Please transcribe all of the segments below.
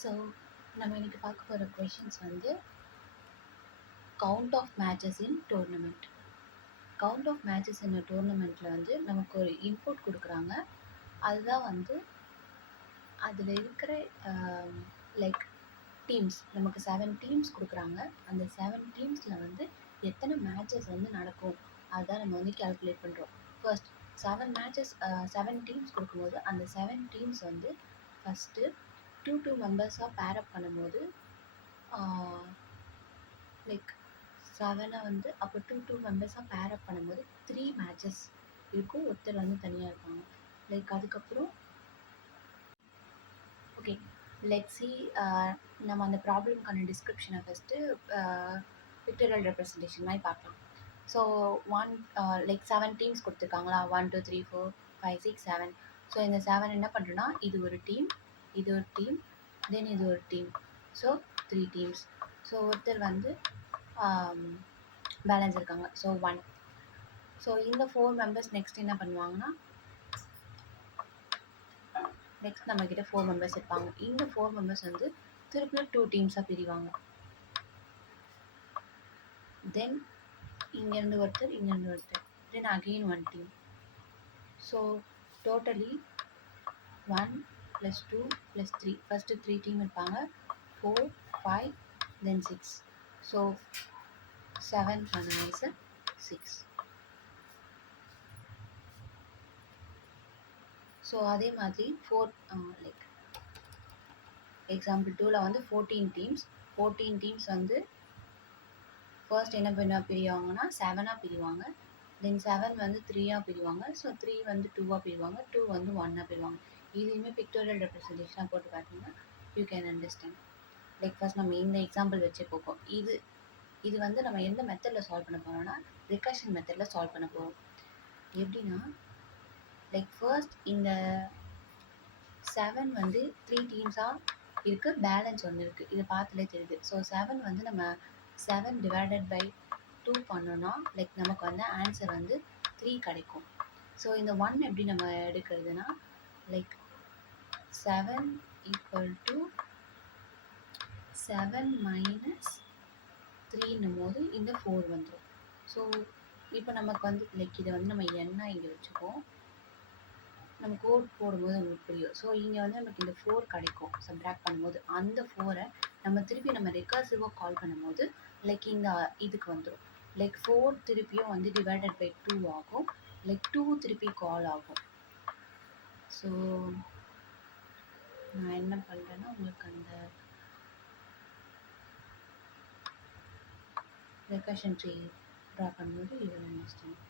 So நம்ம இன்னைக்கு பார்க்க போகிற கொஷின்ஸ் வந்து count of matches in tournament. Count of matches in டோர்னமெண்ட்டில் வந்து நமக்கு ஒரு இன்புட் கொடுக்குறாங்க. அதுதான் வந்து அதில் இருக்கிற லைக் டீம்ஸ், நமக்கு 7 டீம்ஸ் கொடுக்குறாங்க. அந்த 7 டீம்ஸில் வந்து எத்தனை மேட்சஸ் வந்து நடக்கும் அதுதான் நம்ம வந்து கேல்குலேட் பண்ணுறோம். ஃபர்ஸ்ட் 7 டீம்ஸ் கொடுக்கும்போது அந்த 7 டீம்ஸ் வந்து ஃபஸ்ட்டு 2 மெம்பர்ஸாக பேரப் பண்ணும்போது லைக் 7 வந்து அப்போ 2 மெம்பர்ஸாக பேரப் பண்ணும்போது 3 மேட்சஸ் இருக்கும். ஒருத்தர் வந்து தனியாக இருப்பாங்க. லைக் அதுக்கப்புறம் ஓகே லெட்ஸி நம்ம அந்த ப்ராப்ளம்க்கான டிஸ்கிரிப்ஷனை ஃபஸ்ட்டு பிக்டோரியல் ரெப்ரஸன்டேஷன் மாதிரி பார்க்கலாம். ஸோ லைக் 7 டீம்ஸ் கொடுத்துருக்காங்களா, 1 2 3 4 5 6 7. ஸோ இந்த 7 என்ன பண்ணுறோன்னா, இது ஒரு டீம், இது ஒரு டீம், தென் இது ஒரு டீம். So 3 teams. ஸோ ஒருத்தர் வந்து பேலன்ஸ் இருக்காங்க. ஸோ 1. ஸோ இந்த 4 மெம்பர்ஸ் நெக்ஸ்ட் என்ன பண்ணுவாங்கன்னா, நெக்ஸ்ட் நம்மக்கிட்ட 4 மெம்பர்ஸ் இருப்பாங்க. இந்த 4 மெம்பர்ஸ் வந்து திருப்பியும் 2 டீம்ஸாக பிரிவாங்க. தென் இங்கேருந்து ஒருத்தர், இங்கேருந்து ஒருத்தர், then again 1 team. So totally 1 + 2 + 3. First 3 team இருப்பாங்க. 4 5 தென் 6. So 7 answer 6. ஸோ அதே மாதிரி 4 லைக் எக்ஸாம்பிள் 2ல் வந்து 14 டீம்ஸ். 14 டீம்ஸ் வந்து ஃபர்ஸ்ட் என்ன பிரிவாங்கன்னா 7ஆக பிரிவாங்க. தென் 7 வந்து 3ஆக பிரிவாங்க. ஸோ 3 வந்து 2ஆக பிரிவாங்க. 2 வந்து 1ஆக பிரிவாங்க. இதையுமே பிக்டோரியல் ரெப்ரஸன்டேஷனாக போட்டு பார்த்தீங்கன்னா you can understand. Like first நம்ம இந்த எக்ஸாம்பிள் வச்சு போகும். இது வந்து நம்ம எந்த மெத்தடில் சால்வ் பண்ண போகிறோம்னா, ரிகர்ஷன் மெத்தடில் சால்வ் பண்ண போகிறோம். எப்படின்னா, லைக் ஃபர்ஸ்ட் இந்த 7 வந்து 3 டீம்ஸாக இருக்குது, பேலன்ஸ் ஒன்று இருக்குது. இதை பார்த்தாலே தெரியுது. ஸோ 7 வந்து நம்ம 7 டிவைடட் பை 2 பண்ணோன்னா லைக் நமக்கு வந்து ஆன்சர் வந்து 3 கிடைக்கும். ஸோ இந்த 1 எப்படி நம்ம எடுக்கிறதுனா, லைக் 7 = 7 - 3ன்னும் போது இந்த 4 வந்துடும். ஸோ இப்போ நமக்கு வந்து லைக் இதை வந்து நம்ம எண்ணா இங்கே வச்சுப்போம். நம்ம கோட் போடும்போது உங்களுக்கு புரியும். ஸோ இங்கே வந்து நமக்கு இந்த 4 கிடைக்கும் சப்ட்ராக்ட் பண்ணும்போது. அந்த 4-ஐ நம்ம திருப்பி நம்ம ரெக்கர்சிவாக கால் பண்ணும்போது லைக் இந்த இதுக்கு வந்துடும். லைக் 4 திருப்பியும் வந்து டிவைடட் பை 2 ஆகும். லைக் 2 திருப்பி கால் ஆகும். ஸோ நான் என்ன பண்ணுறேன்னா, உங்களுக்கு அந்த ரெக்கர்ஷன் ட்ரீ ட்ரா பண்ணும்போது இதில் அண்டர்ஸ்டாண்ட்.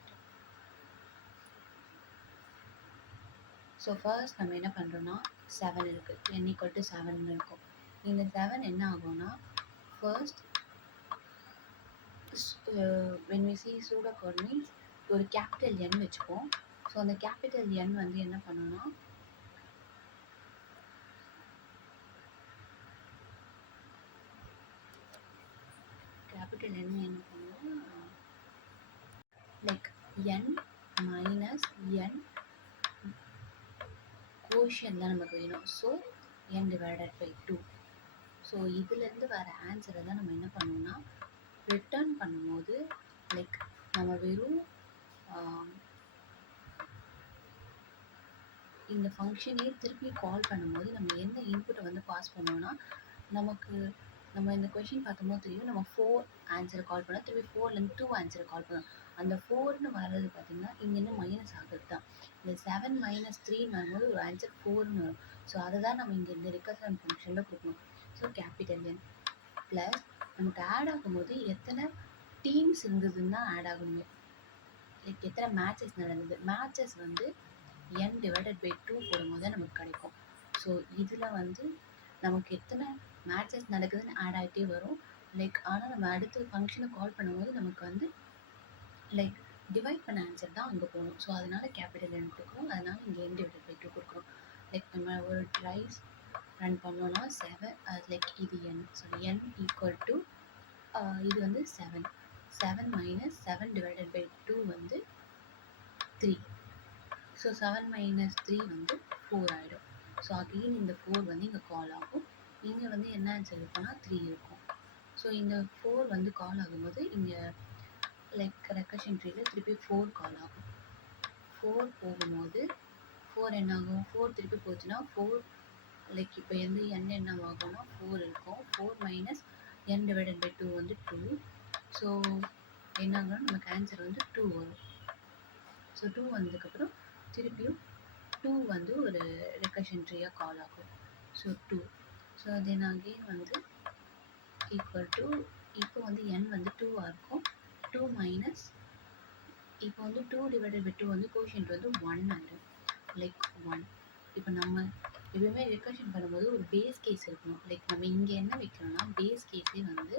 ஸோ ஃபர்ஸ்ட் நம்ம என்ன பண்ணுறோன்னா, 7 இருக்குது, n = 7 இருக்கும். இந்த 7 என்ன ஆகும்னா, first when we see pseudocode means ஒரு கேபிட்டல் N வச்சுப்போம். ஸோ அந்த கேபிட்டல் N வந்து என்ன பண்ணுன்னா, கேபிட்டல் N என்ன பண்ணுன்னா, லைக் N - N கோஷன் தான் நமக்கு வேணும். So n divided by 2. So இதுலேருந்து வர ஆன்சரை தான் நம்ம என்ன பண்ணோம்னா, ரிட்டர்ன் பண்ணும்போது லைக் நம்ம வெறும் இந்த ஃபங்க்ஷனே திருப்பி கால் பண்ணும்போது நம்ம எந்த இன்புட்டை வந்து பாஸ் பண்ணோம்னா, நம்ம இந்த கொஷின் பார்த்தோமோ தெரியும். நம்ம 4 ஆன்சரை கால் பண்ணோம், திருப்பி 4லேருந்து 2 ஆன்சரை கால் பண்ணோம். அந்த 4ன்னு வர்றது பார்த்தீங்கன்னா இங்கேருந்து மைனஸ் ஆகுது தான். இந்த 7 - 3ன்னு வரும்போது ஒரு ஆன்சர் 4ன்னு வரும். ஸோ அதை தான் நம்ம இங்கே இந்த ரிகர்சன் ஃபங்க்ஷனில் கொடுக்கணும். ஸோ கேபிட்டல் N ப்ளஸ் நமக்கு ஆட் ஆகும்போது எத்தனை டீம்ஸ் இருந்ததுன்னு தான் ஆட் ஆகணுமே. லைக் எத்தனை மேட்சஸ் நடந்தது. மேட்சஸ் வந்து n டிவைடட் பை 2 போடும்போது தான் நமக்கு கிடைக்கும். ஸோ இதில் வந்து நமக்கு எத்தனை மேட்சஸ் நடக்குதுன்னு ஆட் ஆகிட்டே வரும். லைக் ஆனால் நம்ம அடுத்த ஃபங்க்ஷனை கால் பண்ணும்போது நமக்கு வந்து லைக் டிவைட் பண்ண ஆன்சர் தான் அங்கே போகணும். ஸோ அதனால் கேபிட்டல் N கொடுக்குறோம். அதனால் இங்கே n டிவைடட் பை 2 கொடுக்குறோம். லைக் நம்ம ஒரு ட்ரைஸ் ரன் பண்ணோன்னா 7 லைக் இது n. ஸோ n = இது வந்து 7. 7 - 7 டிவைடட் பை 2 வந்து 3. ஸோ 7 - 3 வந்து 4 ஆகிடும். ஸோ அகெயின் இந்த 4 வந்து இங்கே கால் ஆகும். இங்கே வந்து என்ன ஆன்சர் இருக்குன்னா 3 இருக்கும். ஸோ இந்த 4 வந்து கால் ஆகும்போது இங்கே லைக் ரெக்கர்ஷன் ட்ரீயில் திருப்பி 4 கால் ஆகும். 4 போகும்போது 4 என்ன ஆகும், 4 திருப்பி போச்சுன்னா 4 லைக் இப்போ வந்து n என்ன ஆகும்னா 4 இருக்கும். 4 மைனஸ் n டிவைடட் பை 2 வந்து 2. ஸோ என்ன ஆகும்னா நமக்கு ஆன்சர் வந்து 2 வரும். ஸோ 2 வந்ததுக்கப்புறம் திருப்பியும் 2 வந்து ஒரு ரெக்கர்ஷன் ட்ரீயாக கால் ஆகும். ஸோ 2. ஸோ தென் அகெயின் வந்து ஈக்குவல் டு இப்போ வந்து n வந்து 2ஆக இருக்கும். 2 மைனஸ் இப்போ வந்து 2 டிவைடட் பை 2 வந்து கோஷியன்ட் வந்து 1 ஆகிடும். லைக் 1. இப்போ நம்ம எப்பவுமே ரெக்கர்ஷன் பண்ணும்போது ஒரு பேஸ் கேஸ் இருக்கணும். லைக் நம்ம இங்கே என்ன வைக்கணும்னா பேஸ் கேஸே வந்து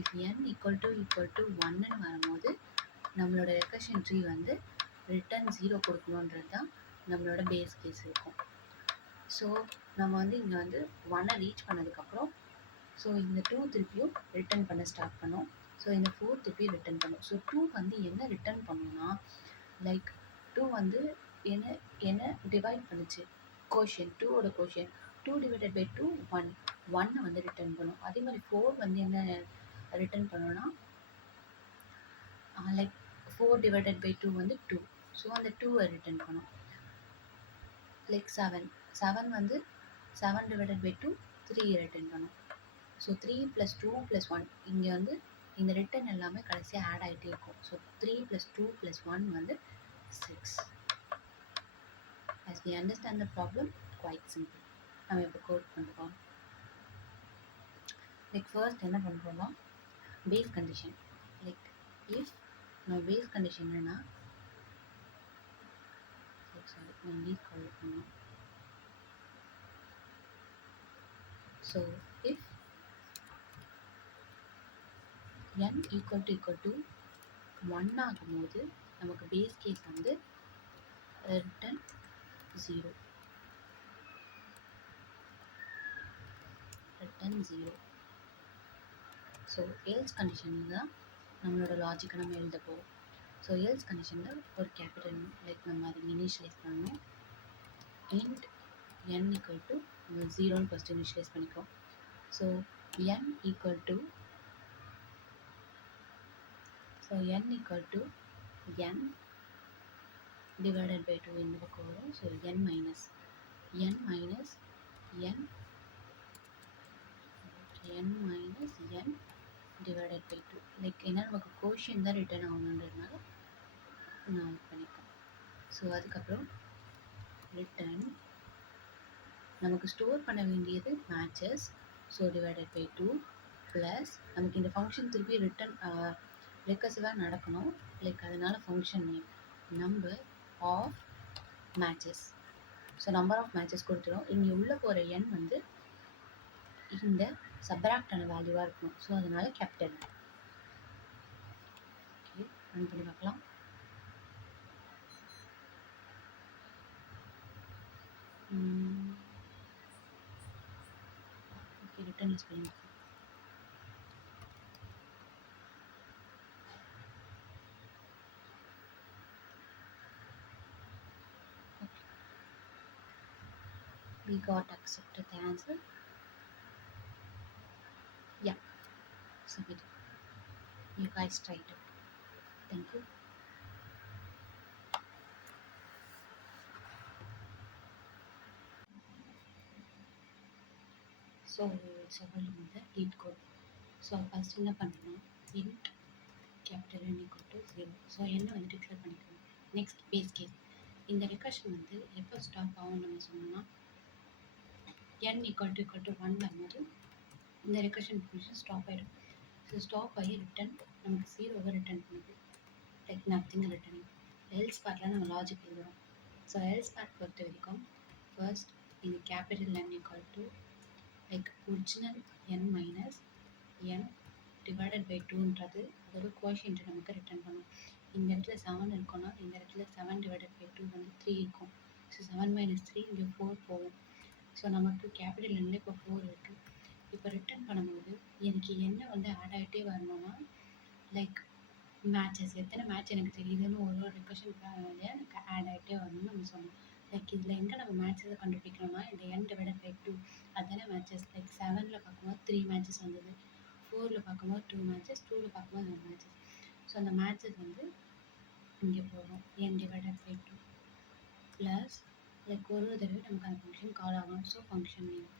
இஃப் n ஈக்குவல் டு 1ன்னு வரும்போது நம்மளோட ரெக்கர்ஷன் ட்ரீ வந்து ரிட்டர்ன் 0 கொடுக்கணுன்றது தான் நம்மளோட பேஸ் கேஸ் இருக்கும். ஸோ நம்ம வந்து இங்கே வந்து 1 ரீச் பண்ணதுக்கப்புறம் ஸோ இந்த 2 திருப்பியும் ரிட்டர்ன் பண்ண ஸ்டார்ட் பண்ணோம். ஸோ இந்த 4 திருப்பியும் ரிட்டர்ன் பண்ணோம். ஸோ 2 வந்து என்ன ரிட்டர்ன் பண்ணோம்னா லைக் 2 வந்து என்ன டிவைட் பண்ணுச்சு, கோஷியன் 2ஓட கோஷியன் 2 டிவைடட் பை 2 1 1 வந்து ரிட்டர்ன் பண்ணும். அதே மாதிரி 4 வந்து என்ன ரிட்டர்ன் பண்ணோன்னா லைக் 4 டிவைடட் பை 2 வந்து 2. ஸோ அந்த 2வை ரிட்டர்ன் பண்ணும். லைக் 7 வந்து 7 டிவைடட் பை 2 3 ரிட்டர்ன் பண்ணும். ஸோ 3 + 2 + 1 இங்கே வந்து இந்த ரிட்டர்ன் எல்லாமே கடைசியாக ஆட் ஆகிட்டே இருக்கும். ஸோ 3 + 2 + 1 வந்து 6. As we understand the problem, quite simple. நம்ம இப்போ கோட் பண்ணுறோம். லைக் ஃபர்ஸ்ட் என்ன பண்ணுறோம்னா பேஸ் கண்டிஷன். லைக் இஃப் நம்ம பேஸ் கண்டிஷன் என்னன்னா நம்ம லீக் கால் பண்ணோம். So if n equal to 1 ஆகும்போது நமக்கு பேஸ் கேஸ் வந்து ரிட்டன் 0. ஸோ எல்ஸ் கண்டிஷனில் தான் நம்மளோட லாஜிக்கை நம்ம எழுத போகிறோம். ஸோ எல்ஸ் கண்டிஷனில் ஒரு கேபிட்டல் லைக் நம்ம அதை இனிஷியலைஸ் பண்ணணும். இன்ட் n ஈக்குவல் டு 0ன்னு ஃபஸ்ட்டு இனிஷியலைஸ் பண்ணிக்கிறோம். So n equal to n divided by 2 இந்த பக்கம் வரும். So n minus n divided by 2 like ஏன்னா நமக்கு கோஷியன் தான் ரிட்டர்ன் ஆகணுன்றதுனால நான் இது பண்ணிப்பேன். ஸோ அதுக்கப்புறம் ரிட்டர்ன் நமக்கு ஸ்டோர் பண்ண வேண்டியது matches. So divided by 2 plus நமக்கு இந்த ஃபங்க்ஷன் திருப்பி ரிட்டர்ன் ரெக்கர்சிவாக நடக்கணும். லைக் அதனால function name number of matches. So number of matches கொடுத்துரும். இங்கே உள்ளே போகிற எண் வந்து இந்த சப்ராக்டான வேல்யூவாக இருக்கணும். ஸோ அதனால கேபிட்டல். ஓகே, ரன் பண்ணி பார்க்கலாம். ஓகே, ரிட்டர்ன் யூஸ் பண்ணி பார்க்கலாம். We got accepted the answer. Yeah, submit. You guys tried it. Thank you. So செவல் வந்து லீட் கோட். ஸோ ஃபஸ்ட் என்ன பண்ணணும், int capital n equal to 0. So என்ன வந்து டிக்ளேர் பண்ணிக்கணும். Next base case. இந்த ரெக்கர்ஷன் வந்து எப்போ ஸ்டாப் ஆகும் நம்ம சொன்னோம்னா n ஈக்குவல் டு 1 வரும்போது இந்த ரெக்கர்ஷன் ஃபங்க்ஷன் ஸ்டாப் ஆகிடும். ஸோ ஸ்டாப் ஆகி ரிட்டன் நமக்கு 0வை ரிட்டன் பண்ணுது. Like nothing returning. எல்ஸ் பார்ட்டில் நம்ம லாஜிக் எழுதுகிறோம். ஸோ எல்ஸ் பார்ட் பொறுத்த வரைக்கும் ஃபர்ஸ்ட் இந்த capital n equal to like original n minus n divided by 2ன்றது அதோட கோஷியன்ட் நமக்கு ரிட்டர்ன் பண்ணும். இந்த இடத்துல 7 இருக்கும்னா இந்த இடத்துல 7 டிவைடட் பை 2 வந்து 3 இருக்கும். ஸோ 7 மைனஸ் 3 இங்கே 4 போகும். ஸோ நமக்கு கேபிட்டல் n இப்போ 4 இருக்குது. இப்போ ரிட்டர்ன் பண்ணும்போது எனக்கு என்ன வந்து ஆட் ஆகிட்டே வரணும்னா லைக் மேட்சஸ் எத்தனை மேட்ச் எனக்கு தெரியுதுன்னு ஒரு ரெக்கர்ஷன் எனக்கு ஆட் ஆகிட்டே வரணும்னு நம்ம சொன்னோம். லைக் இதில் எங்கே நம்ம மேட்சஸை கண்டுபிடிக்கணும்னா இந்த n டிவைடட் பை 2 அதுதானே மேட்சஸ். லைக் 7ல் பார்க்கும்போது 3 மேட்சஸ் வந்தது. 4ல் பார்க்கும்போது 2 மேட்சஸ், 2ல் பார்க்கும்போது 1 மேட்சஸ். ஸோ அந்த மேட்சஸ் வந்து இங்கே போடுறோம். n/2 ப்ளஸ் லைக் ஒரு தடவை நமக்கு அந்த ஃபங்க்ஷன் கால் ஆகணும். So function name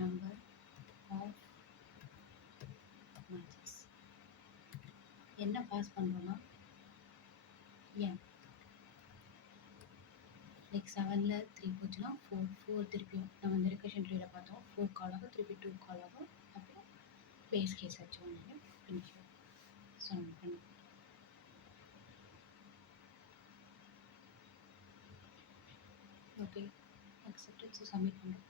number of matches. என்ன பாஸ் பண்ணுறோன்னா n. லைக் 7ல் 3 போச்சுன்னா 4 திருப்பியும் நம்ம இந்த ரிகர்ஷன் ட்ரீல பார்த்தோம். 4 கால் ஆகும், திருப்பி 2 கால் ஆகும், அப்புறம் பேஸ் கேஸ் h1 ஃபினிஷ் ஆகும். ஸோ நம்ம பண்ணி ஓகே அக்செப்டட். ஸோ சப்மிட் பண்ணுறோம்.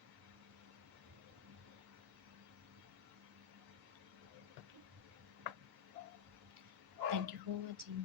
தேங்க்யூ ஃபார் வாட்சிங்.